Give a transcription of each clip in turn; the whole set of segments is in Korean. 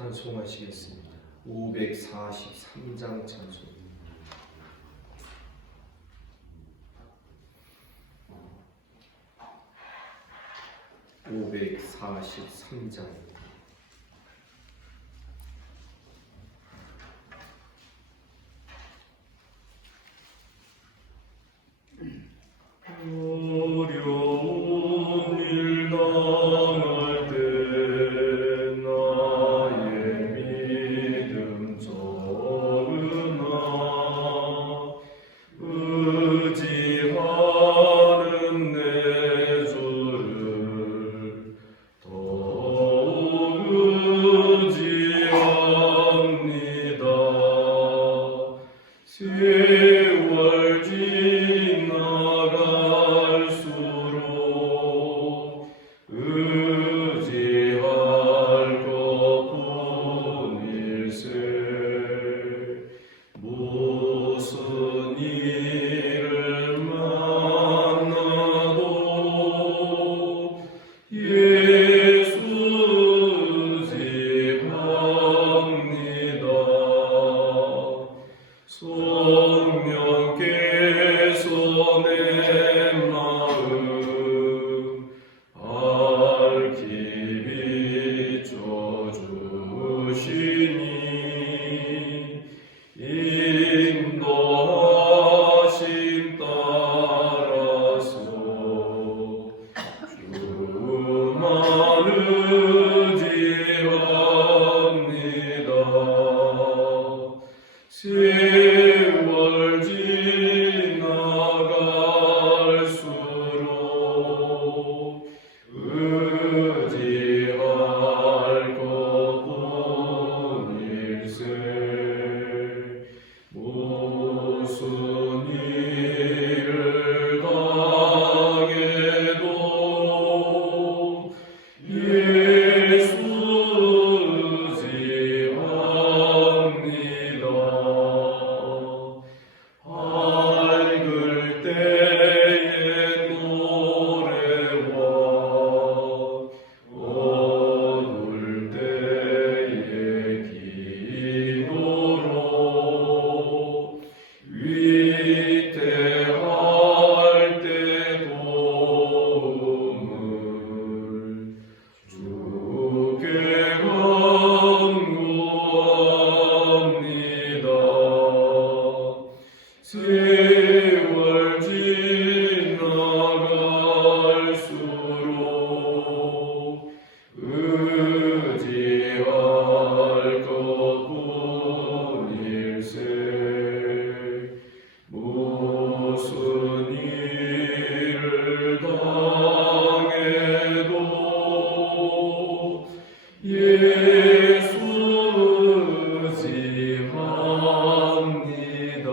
찬송하시겠습니다. 543장 찬송. 어려운 일 당할 때 나의 믿음 적으나 의지하는 내 주를 더욱 의지합니다. 세월 지나갈수록 의지할 것뿐일세. 무슨 일을 만나도 예수 의지합니다. 성령께서 내 마음 밝히 비춰주시니 인도하심 따라서 주만 의지합니다. 세월 지나갈수록 의지할 것뿐일세. 무슨 일을 당해도 예수 의지합니다. 밝을 때의 노래와 어두울 때의 기도로 위태할 때 도움을 주께 간구합니다. 세월 지나갈수록 의지할 것뿐일세. 무슨 일을 당해도 예수 의지합니다.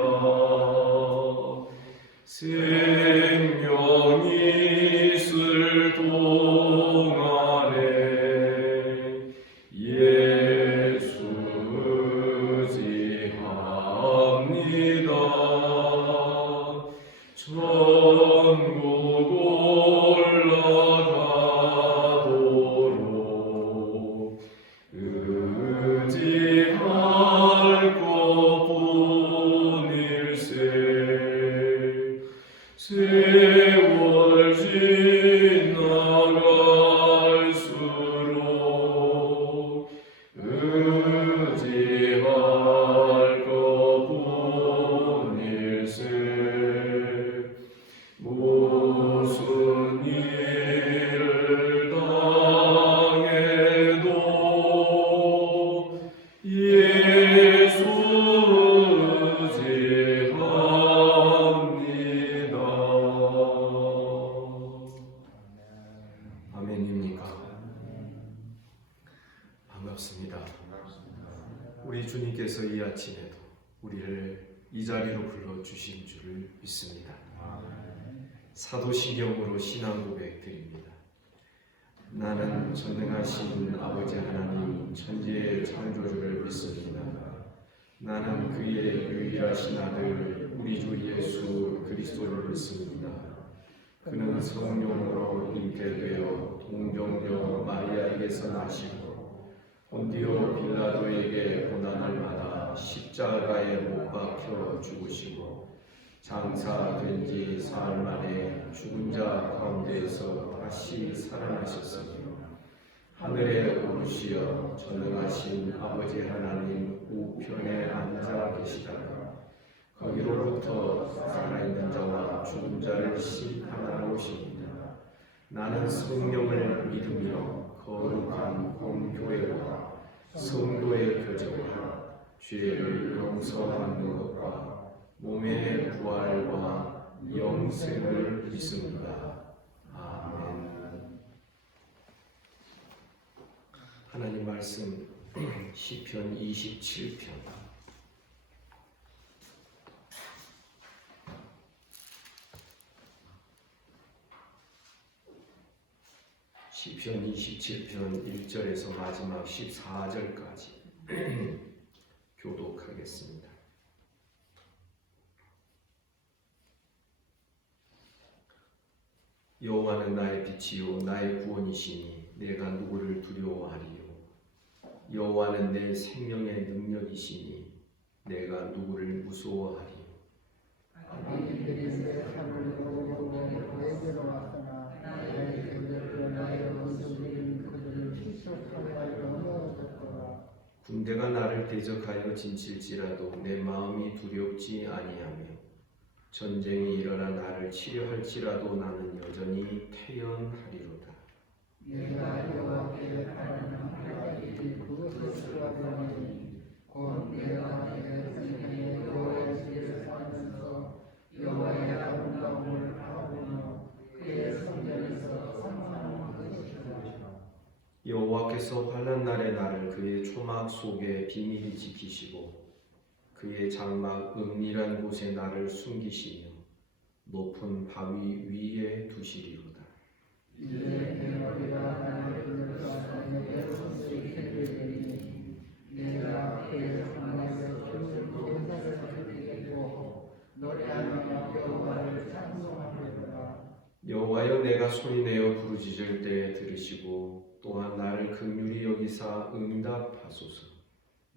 생명이 있을 동안에 예수 의지합니다. 천국 올라가도록 의지할 것뿐일세. 세월 지나갈수록 의지할 것뿐일세. 무슨 일을 당해도 예수 의지합니다. 아멘입니까? 반갑습니다. 우리 주님께서 이 아침에도 우리를 이 자리로 불러주신 줄을 믿습니다. 사도신경으로 신앙 고백 드립니다. 나는 전능하신 아버지 하나님 천지의 창조주를 믿습니다. 나는 그의 유일하신 아들 우리 주 예수 그리스도를 믿습니다. 그는 성령으로 잉태되어 동정녀 마리아에게서 나시고 본디오 빌라도에게 고난을 받아 십자가에 못 박혀 죽으시고 장사된 지 사흘 만에 죽은 자 가운데에서 다시 살아나셨으며 하늘에 오르시어 전능하신 아버지 하나님 우편에 앉아 계시다가 거기로부터 살아있는 자와 죽은 자를 심판하러 오십니다. 나는 성령을 믿으며 거룩한 공교회와 성도의 교제와 죄를 용서받는 것과 몸의 부활과 영생을 믿습니다. 아멘. 하나님 말씀 시편 27편 시편 27편 1절에서 마지막 14절까지 교독하겠습니다. 여호와는 나의 빛이요 나의 구원이시니 내가 누구를 두려워하리요. 여호와는 내 생명의 능력이시니 내가 누구를 무서워하리요. 아비들이 내 삶을 보고 내게로 왔으나 나의 그들과 나의 원수들은 그들을 희석하여 넘어졌더라. 군대가 나를 대적하여 진칠지라도 내 마음이 두렵지 아니하며 전쟁이 일어나 나를 치려할지라도 나는 여전히 태연하리로다. 내가 여호와께 바라는 한 가지 그것을 수하려니 곧 내가 내 생명에 여호와의 길을 살면서 여호와의 아름다움을 바라보며 그의 성전에서 상상하는 것이라. 여호와께서 환난 날에 나를 그의 초막 속에 비밀히 지키시고 그의 장막 은밀한 곳에 나를 숨기시며 높은 바위 위에 두시리로다. 이제 내 머리가 나의 그늘과 내 손을 캐리되니 내가 그의 성막에 주는 제사를 드리겠고 노래하며 여호와를 찬송하리로다. 여호와여 내가 소리내어 부르짖을 때에 들으시고 또한 나를 긍휼히 여기사 응답하소서.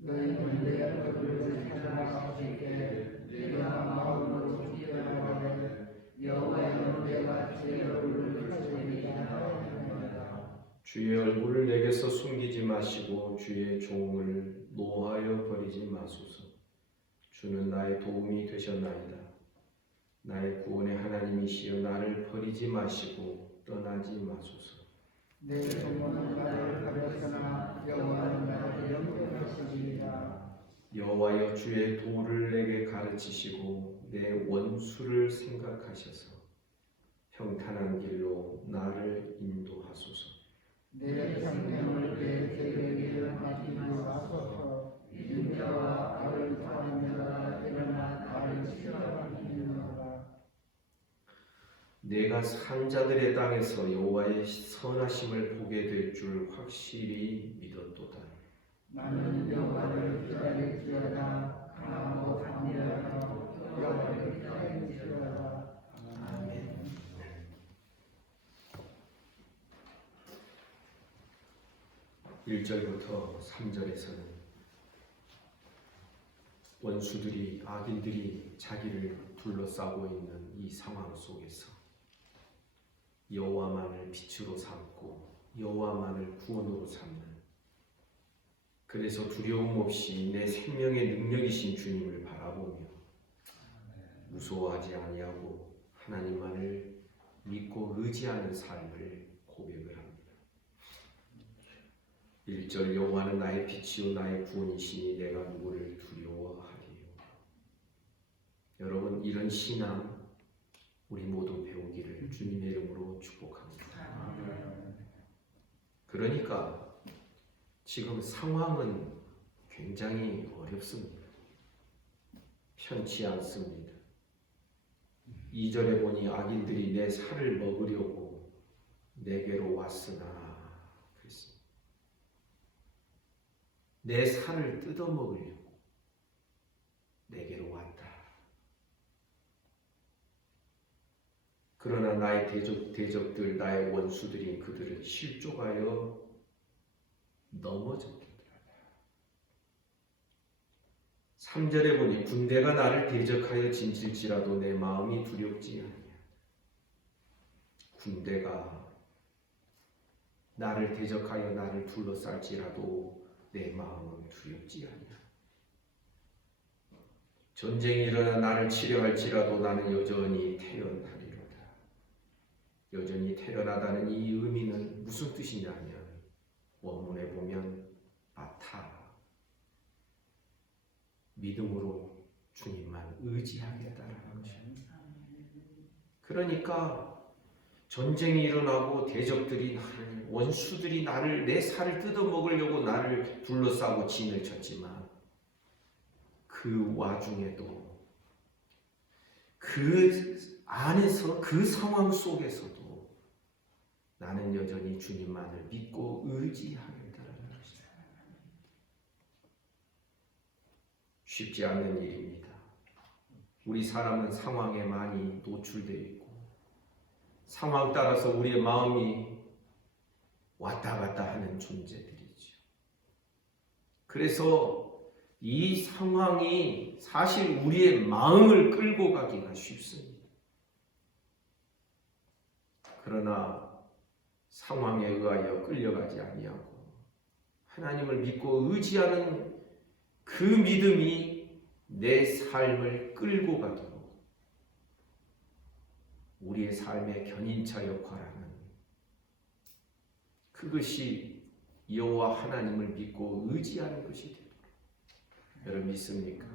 너희는 내 얼굴을 찾아가시게 내가 마음으로 기대하되 여호와여 내가 제 얼굴을 찾으리라 하였나이다. 주의 얼굴을 내게서 숨기지 마시고 주의 종을 노하여 버리지 마소서. 주는 나의 도움이 되셨나이다. 나의 구원의 하나님이시여 나를 버리지 마시고 떠나지 마소서. 내 영혼은 나를 가렸으나 여호와는 나를 영접하시리라. 여호와여 주의 도를 내게 가르치시고 내 원수를 생각하셔서 평탄한 길로 나를 인도하소서. 내 생명을 내 제에게 맡기고 하소서. 인자와 악을 당하는 자가 일어나 나를 시험하시느니라. 내가 산 자들의 땅에서 여호와의 선하심을 보게 될 줄 확실히 믿었도다. 나는 여호와를 기다릴지어다. 강하고 강렬하고 여호와를 기다릴지어다. 아멘. 1절부터 3절에서는 원수들이 악인들이 자기를 둘러싸고 있는 이 상황 속에서 여호와만을 빛으로 삼고 여호와만을 구원으로 삼는, 그래서 두려움 없이 내 생명의 능력이신 주님을 바라보며 무서워하지 아니하고 하나님만을 믿고 의지하는 삶을 고백을 합니다. 1절 여호와는 나의 빛이요 나의 구원이시니 내가 누구를 두려워하리요. 여러분, 이런 신앙 우리 모두 배우기를 주님의 이름으로 축복합니다. 그러니까 지금 상황은 굉장히 어렵습니다. 편치 않습니다. 2절에 보니 악인들이 내 살을 먹으려고 내게로 왔으나 그랬습니다. 내 살을 뜯어먹으려고 내게로 왔다. 그러나 나의 대적들, 나의 원수들인 그들은 실족하여 넘어졌다. 3절에 보니 군대가 나를 대적하여 진칠지라도 내 마음이 두렵지 아니하다. 군대가 나를 대적하여 나를 둘러쌀지라도 내 마음은 두렵지 아니하다. 전쟁이 일어나 나를 치려 할지라도 나는 여전히 태연하리로다. 여전히 태연하다는 이 의미는 무슨 뜻이냐면 원문에 보면 아타, 믿음으로 주님만 의지하겠다라는 것입니다. 그러니까 전쟁이 일어나고 대적들이 나를, 원수들이 나를, 내 살을 뜯어먹으려고 나를 둘러싸고 진을 쳤지만 그 와중에도 그 안에서 그 상황 속에서도 나는 여전히 주님만을 믿고 의지하겠다는 것입니다. 쉽지 않는 일입니다. 우리 사람은 상황에 많이 노출되어 있고 상황 따라서 우리의 마음이 왔다 갔다 하는 존재들이죠. 그래서 이 상황이 사실 우리의 마음을 끌고 가기가 쉽습니다. 그러나 상황에 의하여 끌려가지 아니하고 하나님을 믿고 의지하는 그 믿음이 내 삶을 끌고 가도록 우리의 삶의 견인차 역할하는 그것이 여호와 하나님을 믿고 의지하는 것이 되도록 여러분 믿습니까?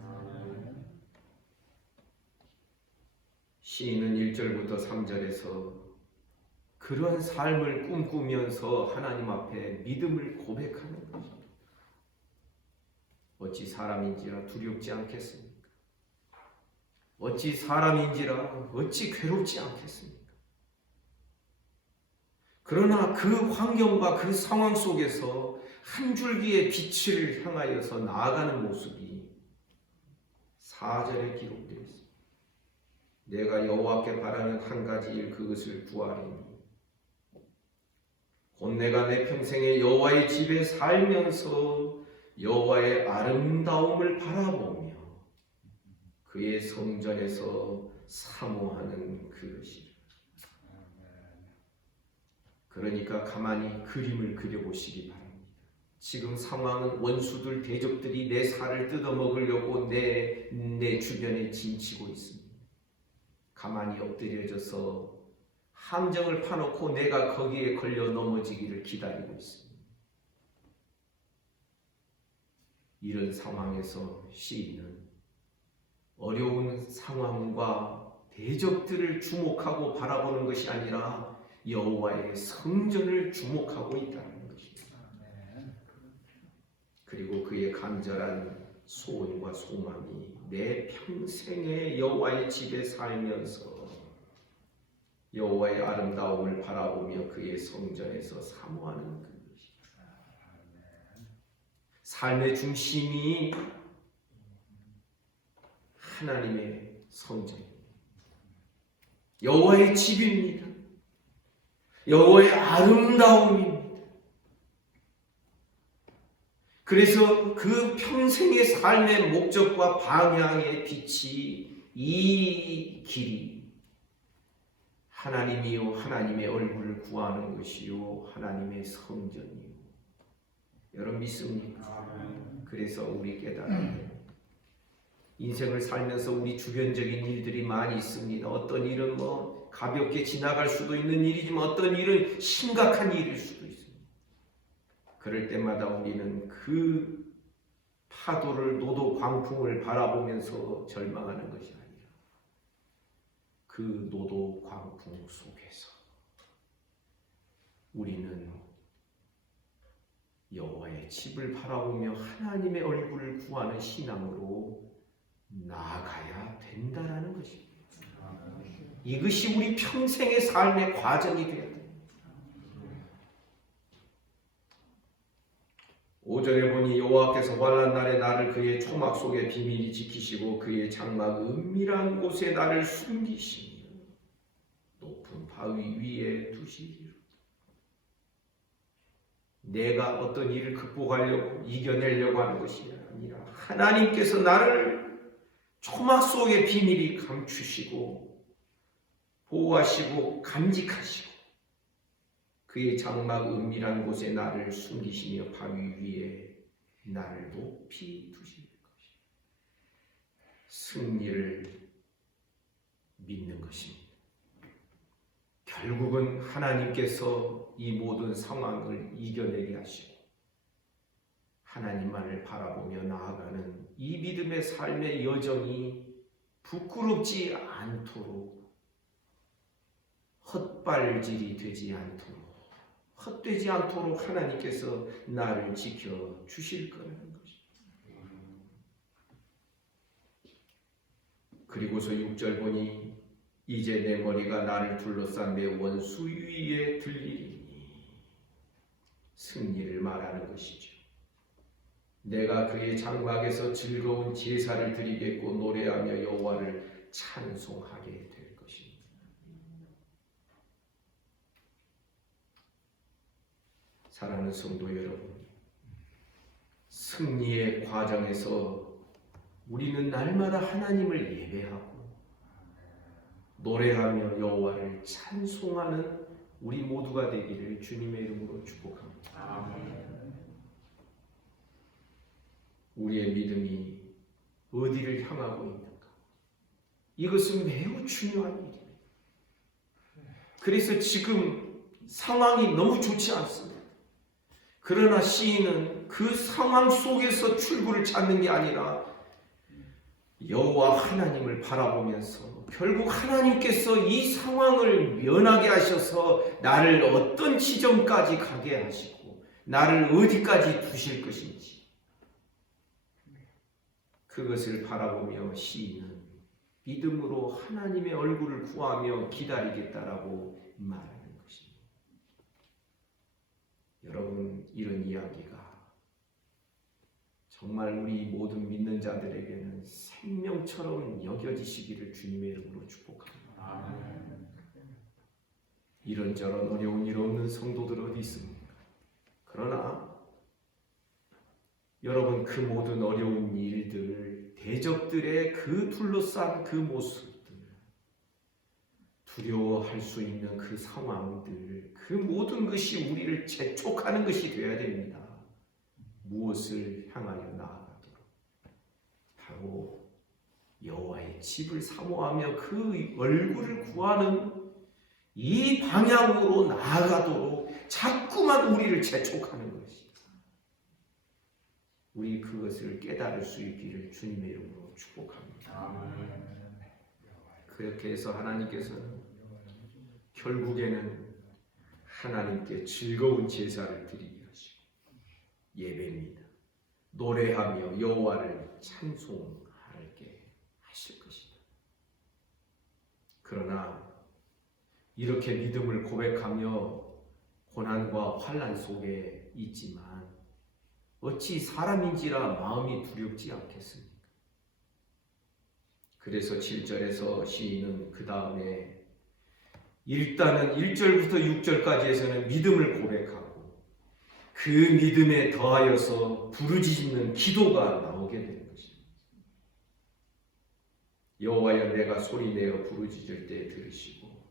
시인은 1절부터 3절에서 그런 삶을 꿈꾸면서 하나님 앞에 믿음을 고백하는 것입니다. 어찌 사람인지라 두렵지 않겠습니까? 어찌 사람인지라 어찌 괴롭지 않겠습니까? 그러나 그 환경과 그 상황 속에서 한 줄기의 빛을 향하여서 나아가는 모습이 4절에 기록되어 있습니다. 내가 여호와께 바라는 한 가지 일 그것을 구하리니 곧 내가 내 평생에 여호와의 집에 살면서 여호와의 아름다움을 바라보며 그의 성전에서 사모하는 그것이라. 그러니까 가만히 그림을 그려보시기 바랍니다. 지금 상황은 원수들, 대적들이 내 살을 뜯어먹으려고 내 주변에 진치고 있습니다. 가만히 엎드려져서 함정을 파놓고 내가 거기에 걸려 넘어지기를 기다리고 있습니다. 이런 상황에서 시인은 어려운 상황과 대적들을 주목하고 바라보는 것이 아니라 여호와의 성전을 주목하고 있다는 것입니다. 그리고 그의 간절한 소원과 소망이 내 평생에 여호와의 집에 살면서 여호와의 아름다움을 바라보며 그의 성전에서 사모하는 것입니다. 삶의 중심이 하나님의 성전입니다. 여호와의 집입니다. 여호와의 아름다움입니다. 그래서 그 평생의 삶의 목적과 방향의 빛이 이 길이 하나님이요 하나님의 얼굴을 구하는 것이요 하나님의 성전이요. 여러분 믿습니까? 그래서 우리 깨달아야 돼요. 인생을 살면서 우리 주변적인 일들이 많이 있습니다. 어떤 일은 가볍게 지나갈 수도 있는 일이지만 어떤 일은 심각한 일일 수도 있습니다. 그럴 때마다 우리는 그 파도를 노도 광풍을 바라보면서 절망하는 것이 아니라 그 노도 광풍 속에서 우리는 여호와의 집을 바라보며 하나님의 얼굴을 구하는 신앙으로 나아가야 된다라는 것입니다. 이것이 우리 평생의 삶의 과정이 되어야 됩니다. 5절에 보니 여호와께서 환난 날에 나를 그의 초막 속에 비밀히 지키시고 그의 장막 은밀한 곳에 나를 숨기시며 높은 바위 위에 두시리로다. 내가 어떤 일을 극복하려고 이겨내려고 하는 것이 아니라 하나님께서 나를 초막 속의 비밀이 감추시고 보호하시고 감직하시고 그의 장막 은밀한 곳에 나를 숨기시며 바위 위에 나를 높이 두실 것입니다. 승리를 믿는 것입니다. 결국은 하나님께서 이 모든 상황을 이겨내게 하시고 하나님만을 바라보며 나아가는 이 믿음의 삶의 여정이 부끄럽지 않도록 헛발질이 되지 않도록 헛되지 않도록 하나님께서 나를 지켜 주실 거라는 것입니다. 그리고서 6절 보니 이제 내 머리가 나를 둘러싼 내 원수 위에 들리리니 승리를 말하는 것이죠. 내가 그의 장막에서 즐거운 제사를 드리겠고 노래하며 여호와를 찬송하게 될 것입니다. 사랑하는 성도 여러분, 승리의 과정에서 우리는 날마다 하나님을 예배하고 노래하며 여호와를 찬송하는 우리 모두가 되기를 주님의 이름으로 축복합니다. 아멘. 우리의 믿음이 어디를 향하고 있는가? 이것은 매우 중요한 일입니다. 그래서 지금 상황이 너무 좋지 않습니다. 그러나 시인은 그 상황 속에서 출구를 찾는 게 아니라 여호와 하나님을 바라보면서 결국 하나님께서 이 상황을 면하게 하셔서 나를 어떤 지점까지 가게 하시고 나를 어디까지 두실 것인지 그것을 바라보며 시인은 믿음으로 하나님의 얼굴을 구하며 기다리겠다라고 말하는 것입니다. 여러분, 이런 이야기가 정말 우리 모든 믿는 자들에게는 생명처럼 여겨지시기를 주님의 이름으로 축복합니다. 아멘. 이런저런 어려운 일 없는 성도들 어디 있습니까? 그러나 여러분, 그 모든 어려운 일들, 대적들의 그 둘러싼 그 모습들, 두려워할 수 있는 그 상황들, 그 모든 것이 우리를 재촉하는 것이 되어야 됩니다. 무엇을 향하여 나아가도록? 바로 여호와의 집을 사모하며 그 얼굴을 구하는 이 방향으로 나아가도록 자꾸만 우리를 재촉하는 것입니다. 우리 그것을 깨달을 수 있기를 주님의 이름으로 축복합니다. 아멘. 그렇게 해서 하나님께서는 결국에는 하나님께 즐거운 제사를 드리게 하시고 예배입니다. 노래하며 여호와를 찬송하게 하실 것이다. 그러나 이렇게 믿음을 고백하며 고난과 환난 속에 있지만 어찌 사람인지라 마음이 두렵지 않겠습니까? 그래서 7절에서 시인은 그 다음에 일단은 1절부터 6절까지에서는 믿음을 고백하고 그 믿음에 더하여서 부르짖는 기도가 나오게 되는 것입니다. 여호와여, 내가 소리내어 부르짖을 때 들으시고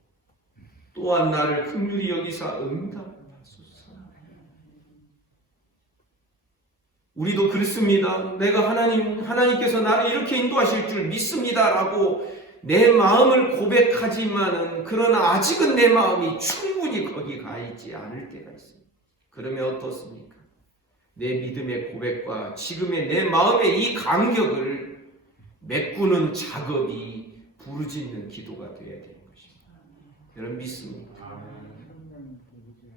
또한 나를 긍휼히 여기사 응답하소서. 우리도 그렇습니다. 내가 하나님께서 나를 이렇게 인도하실 줄 믿습니다라고 내 마음을 고백하지만은 그러나 아직은 내 마음이 충분히 거기 가 있지 않을 때가 있습니다. 그러면 어떻습니까? 내 믿음의 고백과 지금의 내 마음의 이 간격을 메꾸는 작업이 부르짖는 기도가 되어야 되는 것입니다. 여러분 믿습니까?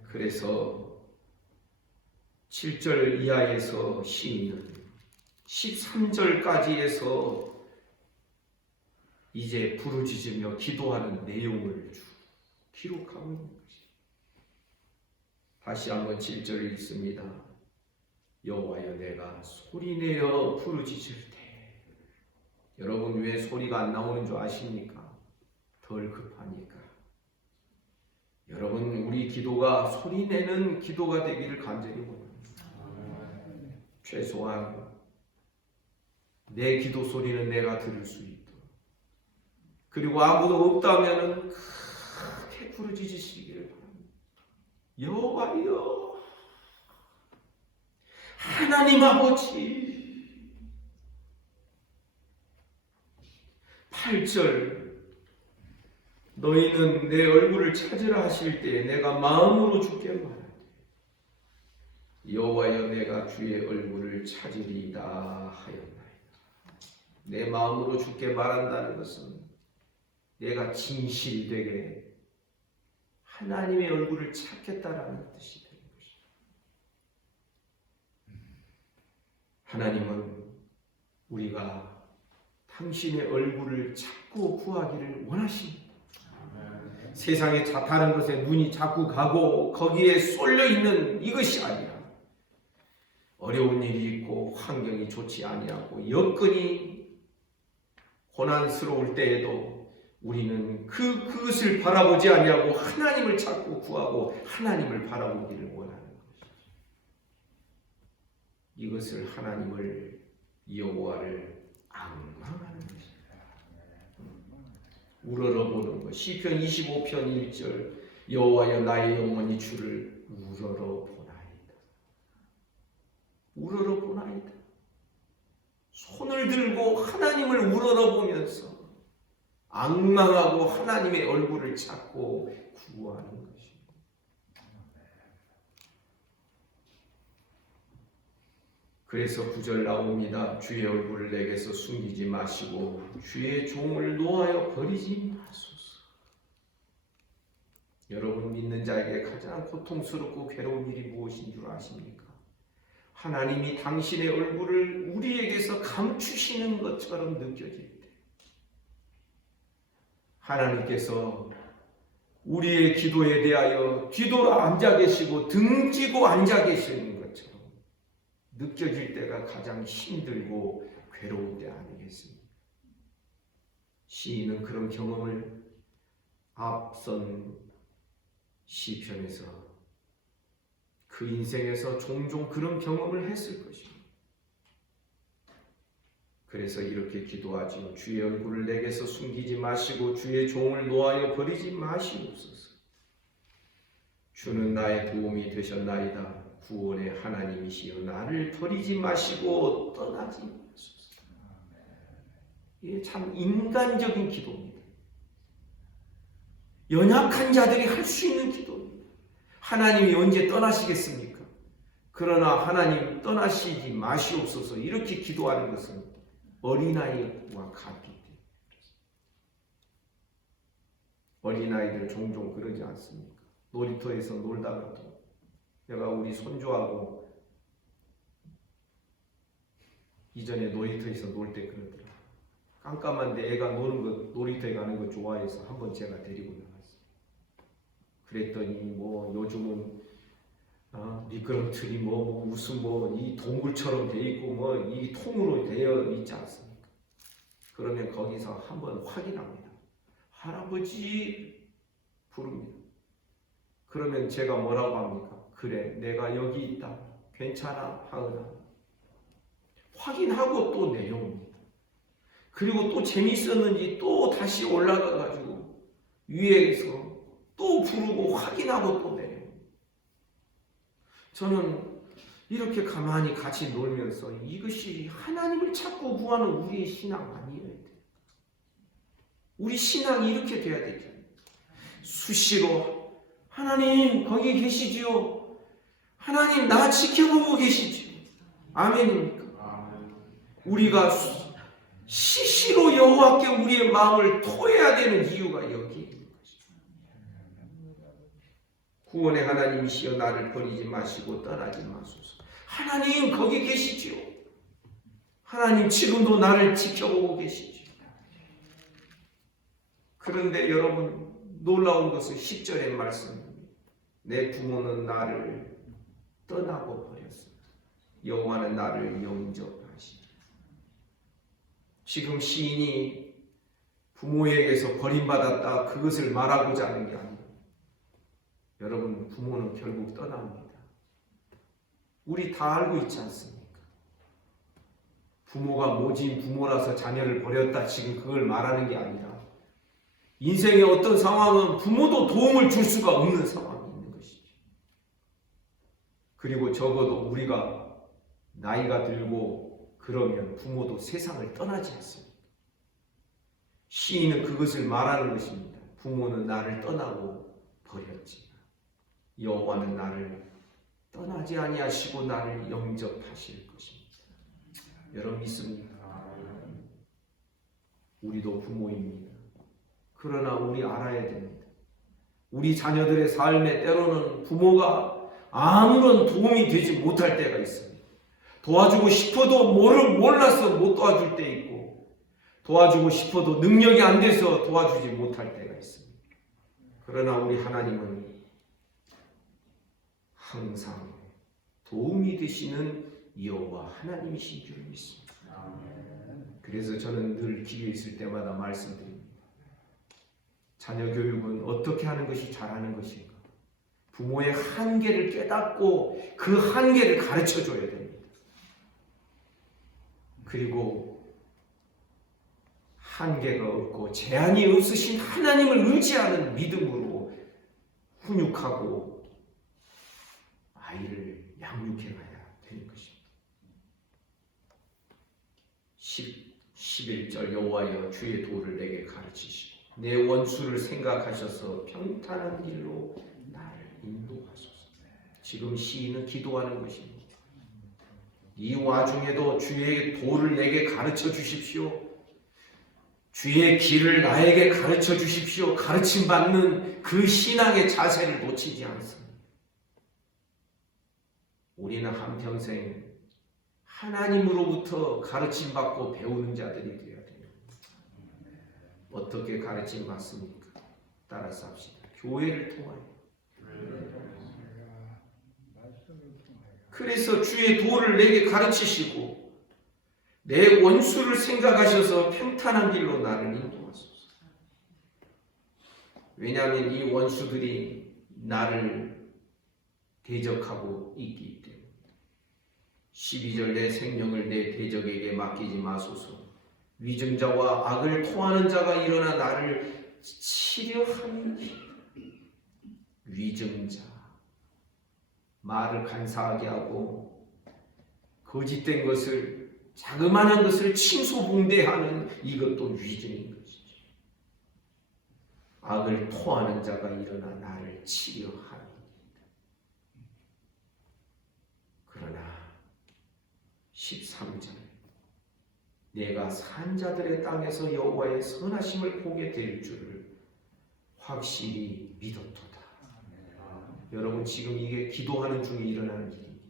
그래서 7절 이하에서 시인은 13절까지에서 이제 부르짖으며 기도하는 내용을 기록하고 있는 것입니다. 다시 한번 7절을 읽습니다. 여호와여, 내가 소리내어 부르짖을 때. 여러분, 왜 소리가 안 나오는 줄 아십니까? 덜 급하니까. 여러분, 우리 기도가 소리내는 기도가 되기를 간절히 원합니다. 최소한 내 기도 소리는 내가 들을 수 있도록, 그리고 아무도 없다면 크게 부르짖으시기를 바랍니다. 여호와여, 하나님 아버지. 8절, 너희는 내 얼굴을 찾으라 하실 때에 내가 마음으로 주께 말하되 여호와여, 내가 주의 얼굴을 찾으리이다 하였나이다. 내 마음으로 주께 말한다는 것은 내가 진실되게 하나님의 얼굴을 찾겠다라는 뜻이 되는 것입니다. 하나님은 우리가 당신의 얼굴을 찾고 구하기를 원하십니다. 세상의 다른 것에 눈이 자꾸 가고 거기에 쏠려 있는 이것이 아니라, 어려운 일이 있고 환경이 좋지 아니하고 여건이 고난스러울 때에도 우리는 그것을 바라보지 아니하고 하나님을 찾고 구하고 하나님을 바라보기를 원하는 것이죠. 이것을 하나님을, 여호와를 앙망하는 것입니다. 우러러보는 것. 시편 25편 1절, 여호와여, 나의 영혼이 주를 우러러보나이다. 우러러보나이다. 손을 들고 하나님을 우러러보면서 앙망하고 하나님의 얼굴을 찾고 구하는 것입니다. 그래서 9절 나옵니다. 주의 얼굴을 내게서 숨기지 마시고 주의 종을 노하여 버리지 마소서. 여러분, 믿는 자에게 가장 고통스럽고 괴로운 일이 무엇인 줄 아십니까? 하나님이 당신의 얼굴을 우리에게서 감추시는 것처럼 느껴질 때, 하나님께서 우리의 기도에 대하여 뒤돌아 앉아 계시고 등지고 앉아 계시는 것처럼 느껴질 때가 가장 힘들고 괴로운 때 아니겠습니까? 시인은 그런 경험을 앞선 시편에서, 그 인생에서 종종 그런 경험을 했을 것입니다. 그래서 이렇게 기도하지요. 주의 얼굴을 내게서 숨기지 마시고 주의 종을 노하여 버리지 마시옵소서. 주는 나의 도움이 되셨나이다. 구원의 하나님이시여, 나를 버리지 마시고 떠나지 마소서. 이게 참 인간적인 기도입니다. 연약한 자들이 할 수 있는 기도입니다. 하나님이 언제 떠나시겠습니까? 그러나 하나님 떠나시지 마시옵소서, 이렇게 기도하는 것은 어린아이와 같기 때문에. 어린아이들 종종 그러지 않습니까? 놀이터에서 놀다가도, 내가 우리 손주하고 이전에 놀이터에서 놀 때 그러더라. 깜깜한데 애가 노는 거, 놀이터에 가는 거 좋아해서 한번 제가 데리고 나갔어요. 그랬더니 뭐 요즘은 미끄럼틀이 무슨 이 동굴처럼 돼 있고 이 통으로 되어 있지 않습니까? 그러면 거기서 한번 확인합니다. 할아버지 부릅니다. 그러면 제가 뭐라고 합니까? 그래, 내가 여기 있다. 괜찮아, 하은아. 확인하고 또 내려옵니다. 그리고 또 재밌었는지 또 다시 올라가가지고 위에서 또 부르고 확인하고 또 내려옵니다. 저는 이렇게 가만히 같이 놀면서 이것이 하나님을 찾고 구하는 우리의 신앙 아니에요. 우리 신앙이 이렇게 돼야 되죠. 수시로 하나님 거기 계시지요. 하나님 나 지켜보고 계시지요. 아멘입니까? 우리가 시시로 여호와께 우리의 마음을 토해야 되는 이유가 여기 있는 것입니다. 구원의 하나님이시여, 나를 버리지 마시고 떠나지 마소서. 하나님 거기 계시지요. 하나님 지금도 나를 지켜보고 계시지요. 그런데 여러분, 놀라운 것은 10절의 말씀입니다. 내 부모는 나를 떠나고 버렸습니다. 여호와는 나를 영접하시니. 지금 시인이 부모에게서 버림받았다, 그것을 말하고자 하는 게 아니에요. 여러분, 부모는 결국 떠납니다. 우리 다 알고 있지 않습니까? 부모가 모진 부모라서 자녀를 버렸다, 지금 그걸 말하는 게 아니라 인생의 어떤 상황은 부모도 도움을 줄 수가 없는 상황이 있는 것이죠. 그리고 적어도 우리가 나이가 들고 그러면 부모도 세상을 떠나지 않습니다. 시인은 그것을 말하는 것입니다. 부모는 나를 떠나고 버렸지만 여호와는 나를 떠나지 아니하시고 나를 영접하실 것입니다. 여러분 믿습니까? 우리도 부모입니다. 그러나 우리 알아야 됩니다. 우리 자녀들의 삶에 때로는 부모가 아무런 도움이 되지 못할 때가 있습니다. 도와주고 싶어도 몰라서 못 도와줄 때 있고, 도와주고 싶어도 능력이 안 돼서 도와주지 못할 때가 있습니다. 그러나 우리 하나님은 항상 도움이 되시는 여호와 하나님이신 줄 믿습니다. 그래서 저는 늘 기회 있을 때마다 말씀드립니다. 자녀 교육은 어떻게 하는 것이 잘하는 것인가? 부모의 한계를 깨닫고 그 한계를 가르쳐 줘야 됩니다. 그리고 한계가 없고 제한이 없으신 하나님을 의지하는 믿음으로 훈육하고 아이를 양육해 가야 되는 것입니다. 11절 여호와여 주의 도를 내게 가르치시고 내 원수를 생각하셔서 평탄한 길로 나를 인도하소서. 지금 시인은 기도하는 것입니다. 이 와중에도 주의 도를 내게 가르쳐 주십시오. 주의 길을 나에게 가르쳐 주십시오. 가르침 받는 그 신앙의 자세를 놓치지 않습니다. 우리는 한평생 하나님으로부터 가르침 받고 배우는 자들이 되어야 됩니다. 어떻게 가르침 받습니까? 따라서 합시다. 교회를 통하여. 그래서 주의 도를 내게 가르치시고 내 원수를 생각하셔서 평탄한 길로 나를 인도하소서. 왜냐하면 이 원수들이 나를 대적하고 있기 때문에. 12절 내 생명을 내 대적에게 맡기지 마소서. 위증자와 악을 토하는 자가 일어나 나를 치려하니. 위증자, 말을 간사하게 하고 거짓된 것을, 자그마한 것을 칭소봉대하는 이것도 위증인 것이죠. 악을 토하는 자가 일어나 나를 치려하니. 그러나 13절 내가 산자들의 땅에서 여호와의 선하심을 보게 될 줄을 확실히 믿었도다. 여러분, 지금 이게 기도하는 중에 일어나는 일입니다.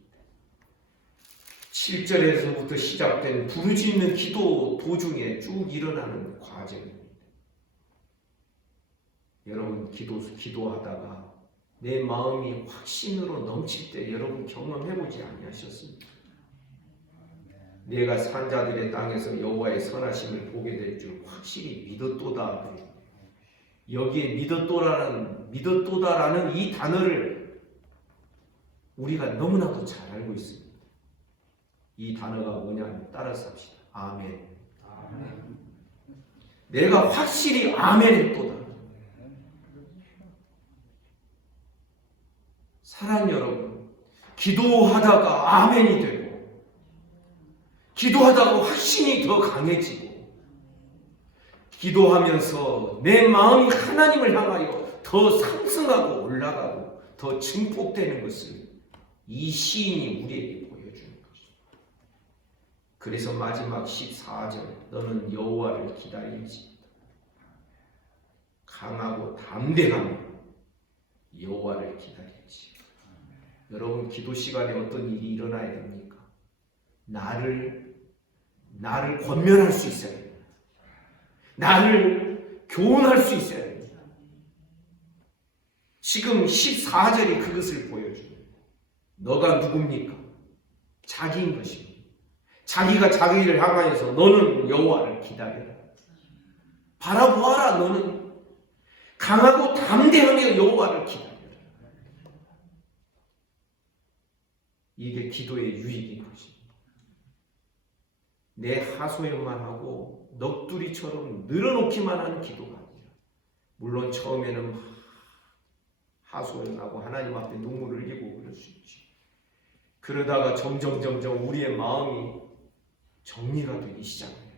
7절에서부터 시작된 부르짖는 기도 도중에 쭉 일어나는 과정입니다. 여러분, 기도하다가 내 마음이 확신으로 넘칠 때 여러분 경험해보지 아니하셨습니까? 내가 산자들의 땅에서 여호와의 선하심을 보게 될 줄 확실히 믿었도다. 여기에 믿었도다라는 이 단어를 우리가 너무나도 잘 알고 있습니다. 이 단어가 뭐냐면 따라서 합시다. 아멘. 아멘. 내가 확실히 아멘 했도다. 사랑 여러분, 기도하다가 아멘이 되고 기도하다가 확신이 더 강해지고 기도하면서 내 마음이 하나님을 향하여 더 상승하고 올라가고 더 증폭되는 것을 이 시인이 우리에게 보여주는 것입니다. 그래서 마지막 14절 너는 여호와를 기다릴지어다. 강하고 담대하며 여호와를 기다릴지. 여러분, 기도 시간에 어떤 일이 일어나야 됩니까? 나를 권면할 수 있어야 됩니다. 나를 교훈할 수 있어야 됩니다. 지금 14절이 그것을 보여줍니다. 너가 누굽니까? 자기인 것입니다. 자기가 자기를 향하여서 너는 여호와를 기다려라. 바라보아라. 너는 강하고 담대하며 여호와를 기다려라. 이게 기도의 유익인 것입니다. 내 하소연만 하고 넋두리처럼 늘어놓기만 하는 기도가 아니라, 물론 처음에는 하소연하고 하나님 앞에 눈물을 흘리고 그럴 수 있지. 그러다가 점점 우리의 마음이 정리가 되기 시작해요.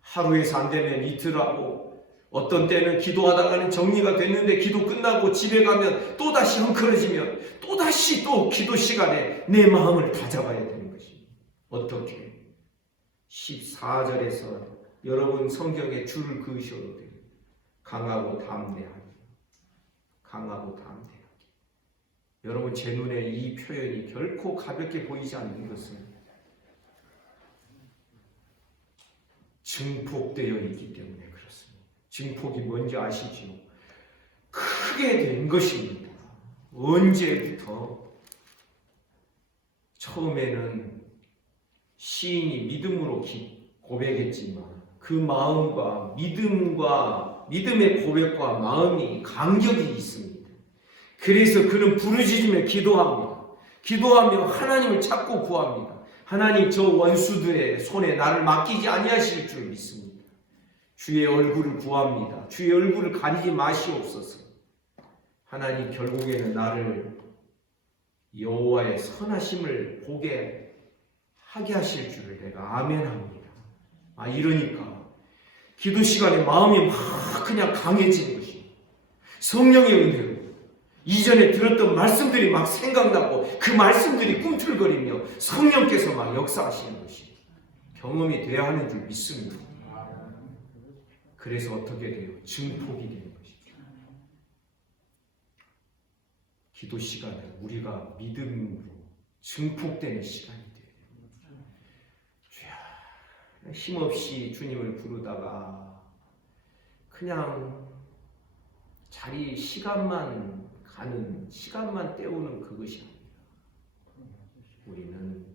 하루에서 안 되면 이틀하고, 어떤 때는 기도하다가는 정리가 됐는데 기도 끝나고 집에 가면 또다시 헝클어지면 또다시 또 기도 시간에 내 마음을 다잡아야 되는 것입니다. 어떻게? 14절에서 여러분 성경에 줄을 그으셔도 돼요. 강하고 담대하게. 강하고 담대하게. 여러분, 제 눈에 이 표현이 결코 가볍게 보이지 않는 것은 증폭되어 있기 때문에 그렇습니다. 증폭이 뭔지 아시죠? 크게 된 것입니다. 언제부터? 처음에는 시인이 믿음으로 고백했지만 그 마음과 믿음의 고백과 마음이 간격이 있습니다. 그래서 그는 부르짖으며 기도합니다. 기도하며 하나님을 찾고 구합니다. 하나님, 저 원수들의 손에 나를 맡기지 아니하실 줄 믿습니다. 주의 얼굴을 구합니다. 주의 얼굴을 가리지 마시옵소서. 하나님, 결국에는 나를 여호와의 선하심을 보게 하게 하실 줄을 내가 아멘합니다. 이러니까 기도 시간에 마음이 막 그냥 강해지는 것이, 성령의 은혜로 이전에 들었던 말씀들이 막 생각나고 그 말씀들이 꿈틀거리며 성령께서 막 역사하시는 것이 경험이 돼야 하는 줄 믿습니다. 그래서 어떻게 돼요? 증폭이 되는 것이죠. 기도 시간에 우리가 믿음으로 증폭되는 시간이 돼요. 주야, 힘없이 주님을 부르다가 그냥 자리 시간만 가는, 시간만 때우는 그것이 아니라 우리는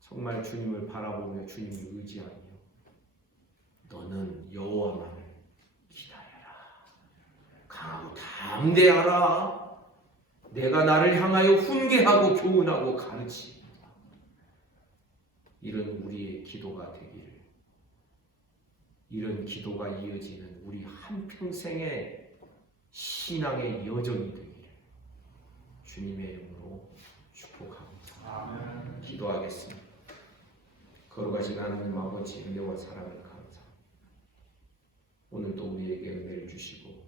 정말 주님을 바라보며 주님을 의지하며 너는 여호와만을 기다려라. 강하고 담대하라. 내가 나를 향하여 훈계하고 교훈하고 가르치리라. 이런 우리의 기도가 되기를, 이런 기도가 이어지는 우리 한평생의 신앙의 여정이 되기를 주님의 이름으로 축복합니다. 아멘. 기도하겠습니다. 거룩하신 하나님 아버지, 은혜와 사랑을 감사합니다. 오늘도 우리에게 은혜를 주시고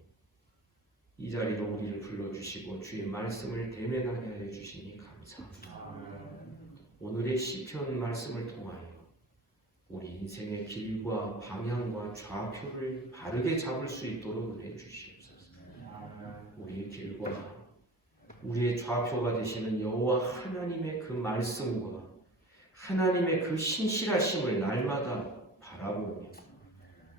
이 자리로 우리를 불러주시고 주의 말씀을 대면하게 하여 주시니 감사합니다. 아멘. 오늘의 시편 말씀을 통하여 우리 인생의 길과 방향과 좌표를 바르게 잡을 수 있도록 은혜 주시옵소서. 우리의 길과 우리의 좌표가 되시는 여호와 하나님의 그 말씀과 하나님의 그 신실하심을 날마다 바라보며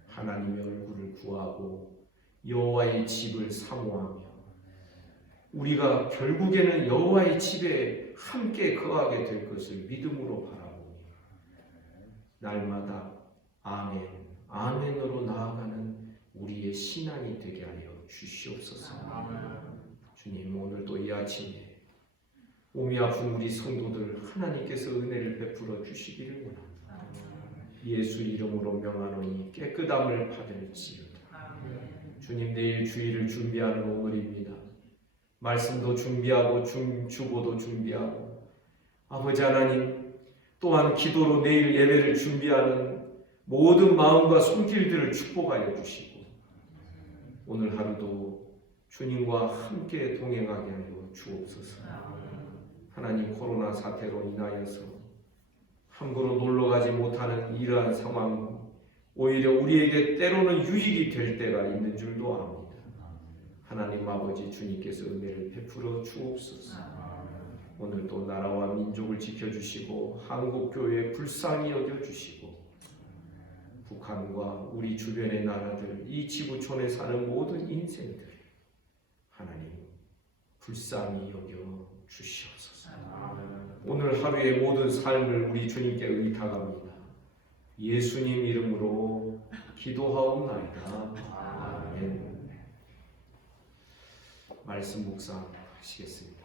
하나님의 얼굴을 구하고 여호와의 집을 사모하며 우리가 결국에는 여호와의 집에 함께 거하게 될 것을 믿음으로 바라보며 날마다 아멘, 아멘으로 나아가는 우리의 신앙이 되게 하여 주시옵소서. 주님, 오늘도 이 아침에 몸이 아픈 우리 성도들 하나님께서 은혜를 베풀어 주시기를 원합니다. 예수 이름으로 명하노니 깨끗함을 받을지어다. 주님, 내일 주일을 준비하는 오늘입니다. 말씀도 준비하고 주보도 준비하고 아버지 하나님, 또한 기도로 내일 예배를 준비하는 모든 마음과 손길들을 축복하여 주시고 오늘 하루도 주님과 함께 동행하게 하여 주옵소서. 하나님, 코로나 사태로 인하여서 함부로 놀러가지 못하는 이러한 상황, 오히려 우리에게 때로는 유익이 될 때가 있는 줄도 압니다. 하나님 아버지, 주님께서 은혜를 베풀어 주옵소서. 오늘도 나라와 민족을 지켜주시고 한국교회 불쌍히 여겨주시고 북한과 우리 주변의 나라들, 이 지구촌에 사는 모든 인생들 하나님 불쌍히 여겨 주시옵소서. 오늘 하루의 모든 삶을 우리 주님께 의탁합니다. 예수님 이름으로 기도하옵나이다. 아멘. 말씀 묵상하시겠습니다.